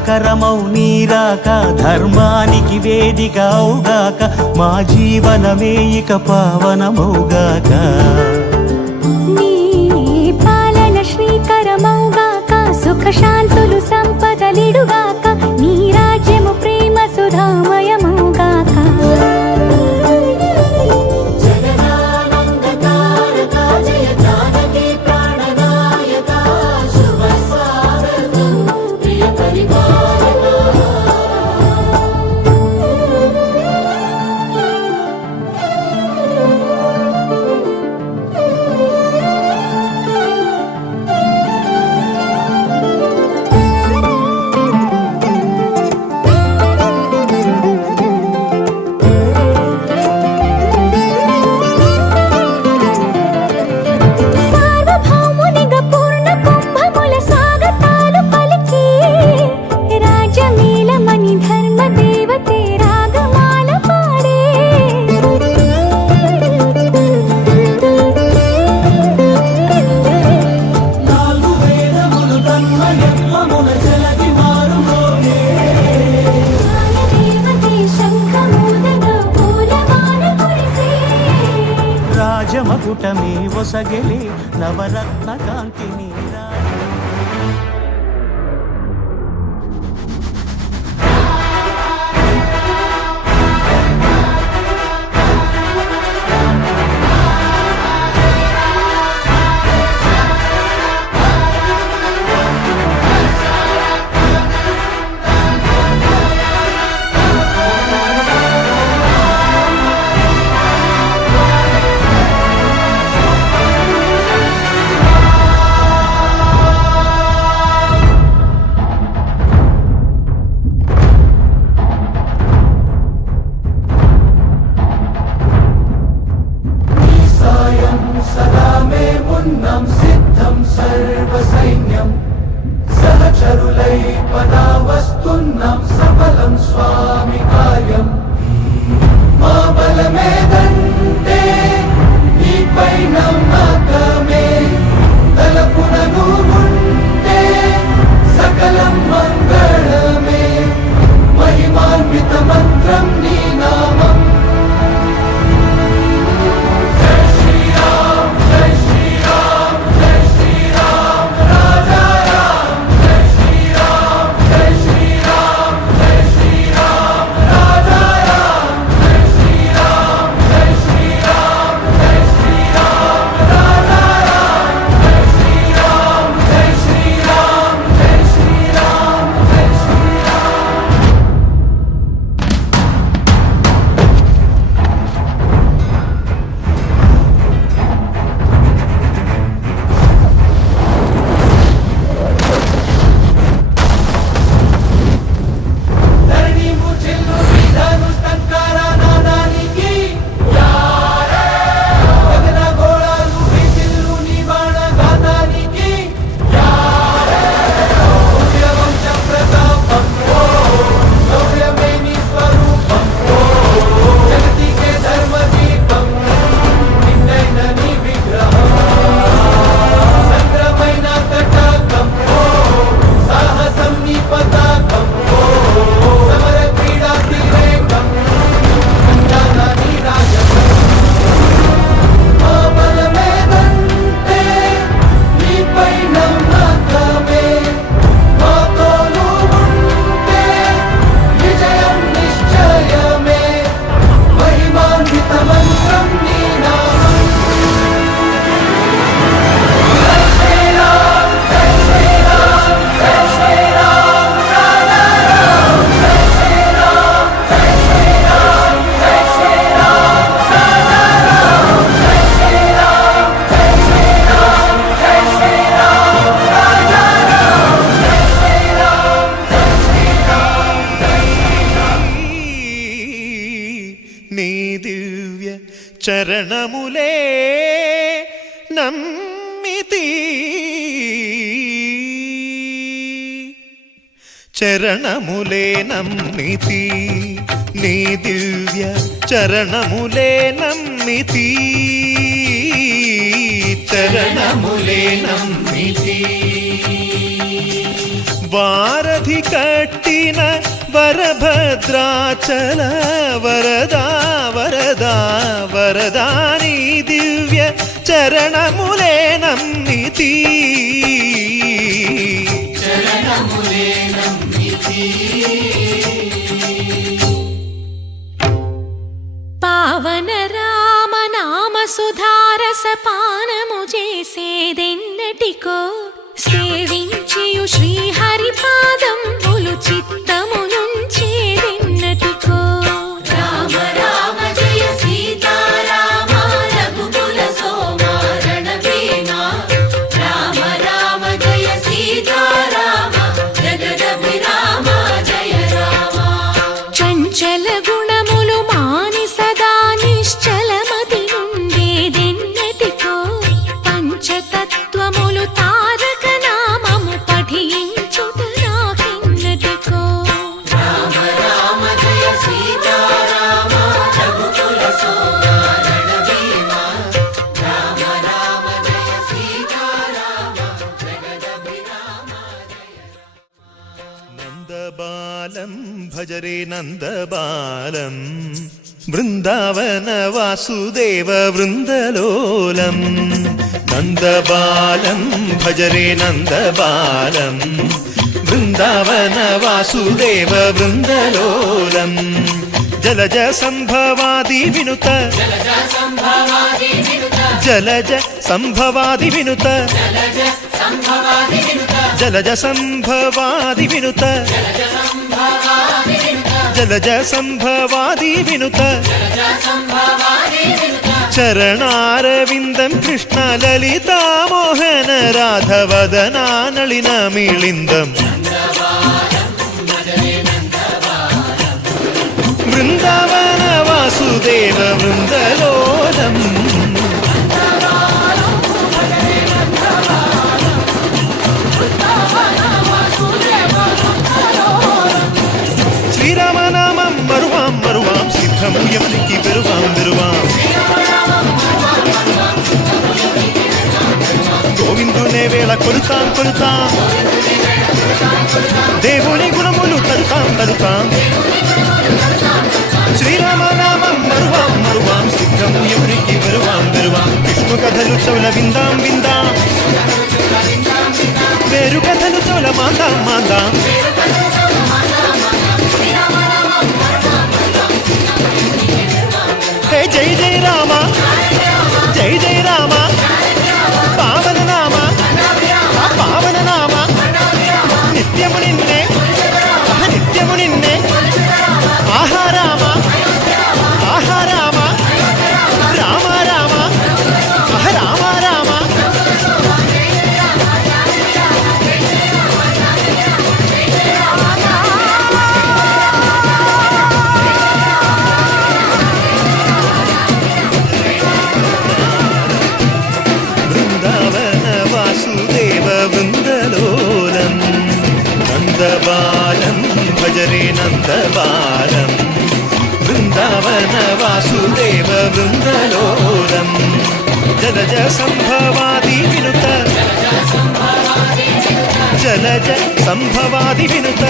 మంగళకరమౌ నీరాక ధర్మానికి వేదిక అవుగాక మా జీవనమే ఇక పావనమౌగాక నీ పాలన శ్రీకరమౌగాక సుఖ శాంతులు సంపదలిడుగాక నీ రాజ్యము ప్రేమ సుధామయమౌగాక రాజమకుటమే ఒసగెలే నవరత్న కాంతిని సిద్ధం సర్వసైన్యం సహచరులై పదా వస్తున్నాం సఫలం స్వామి కార్యం మా బలమేదంటే నీపై నమ్మకమే తలపున నువ్వుంటే సకలం మంగళమే మహిమాన్విత మంత్రం నీ నామం చరణములే నమ్మితి చరణములే నమ్మితి నీ దివ్య చరణములే నమ్మితి చరణములే నమ్మితి వారధి కట్టి వరభద్రాచల వరదా వరదా వరదాని దివ్య చరణములే నమ్మితి పావన రామ నామ సుధారస పానము చేసేదెన్నటికో సేవించియు శ్రీహరి పాదంబులు చిత్తము నుంచేదెన్నటికో రామ రామ జయ సీతారామ రఘుకుల సోమ రణభీమ రామ రామ జయ సీతారామ జగదభిరామ జయ రామ చంచల గుణములు మాని సదా నిశ్చలమతి నుండేదెన్నటికో పంచతత్వములు తారక నామము పఠించుట నాకెన్నటికో రామ రామ జయ సీతారామ రఘుకుల సోమ రణభీమ రామ రామ జయ సీతారామ జగదభిరామ నందబాలం భజరే నందబాలం బృందావన వాసుదేవ వృందలోలం నందబాలం భజరే నందబాలం బృందావన వాసుదేవ వృందలోలం జలజ సంభవాది వినుత జలజ సంభవాది వినుత జలజ సంభవాది వినుత జలజ సంభవాది వినుత చరణారవిందం కృష్ణ లలితా మోహన రాధవదనా నళిన మిళిందం బృందావన వాసుదేవ వృందలోలం శ్రీరామనామం మరువాం మరువాం సిద్ధము యమునికి వెరువాం వెరువాం గోవిందునే వేళ కొలుతాం కొలుతాం దేవుని గుణములు తలుతాం తలుతాం శ్రీరామనామం మరువాం మరువాం సిద్ధము యమునికి వెరువాం వెరువాం విష్ణు కథలు చౌల విందాం విందాం వేరు కథలు చౌల మాందాం మాందాం హే జై జై రామ జై జై రామ పావన నామ పావన నామ నిత్యము నిన్నే నిత్యము నిన్నే ఆహా రామ ఆహా రామ రామ రామ రామ రామ బృందావన వాసుదేవ వృందలోలం నందబాలం భజరే నందబాలం బృందావన వాసుదేవ వృందలోలం జలజ సంభవాది వినుత జలజ సంభవాది వినుత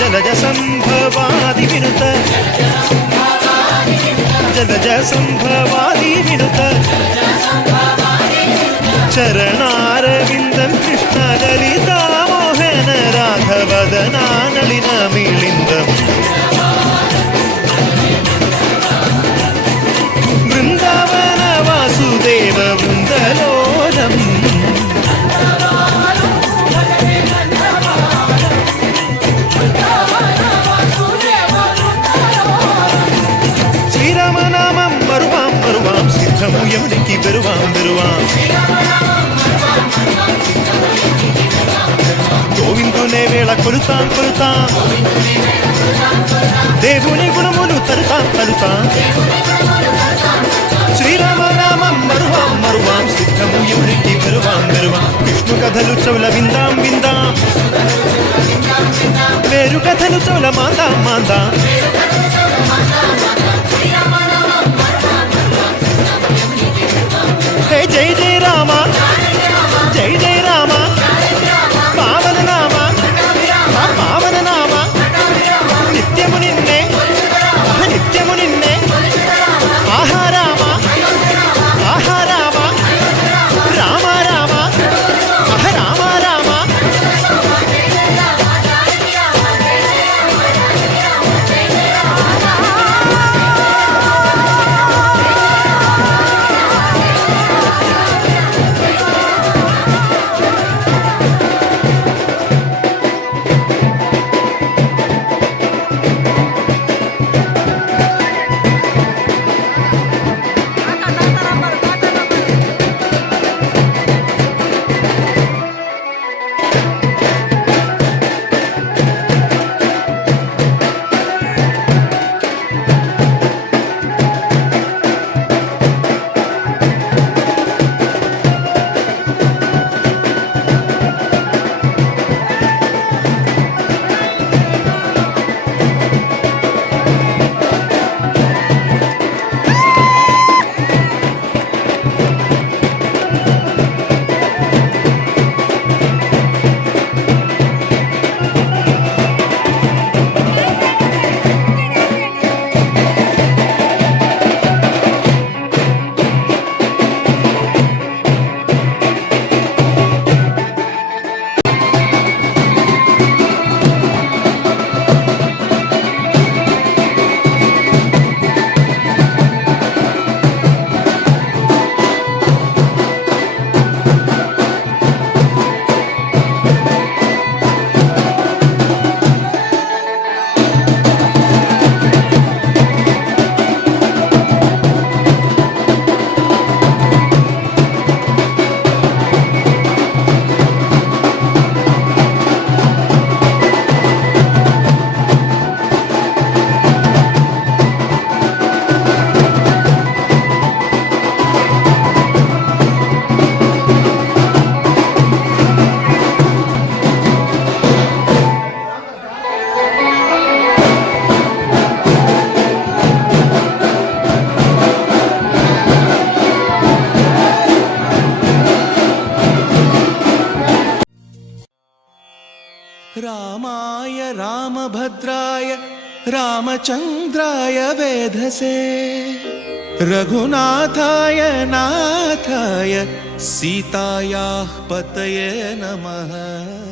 జలజ సంభవాది వినుత జలజ సంభవాది వినుత చరణారవిందం కృష్ణ లలితా మోహన రాఘవదనా నళిన మిళిందం బృందావన వాసుదేవ వృందలోలం శ్రీరామనామం మరువాం మరువాం సిద్ధము యమునికి వెరువాం వెరువాం గోవిందునే వేళ కొలుతాం కొలుతాం దేవుని గుణములు తలుతాం తలుతాం శ్రీరామనామం మరువాం మరువాం సిద్ధము యమునికి వెరువాం వెరువాం విష్ణు కథలు చౌల విందాం విందాం వేరు కథలు చౌల మాందాం మాందాం హే జై జై రామ జై జై రామ పావన నామ रामाय रामभद्राय रामचन्द्राय वेधसे रघुनाथाय नाथाय सीतायाः पतये नमः।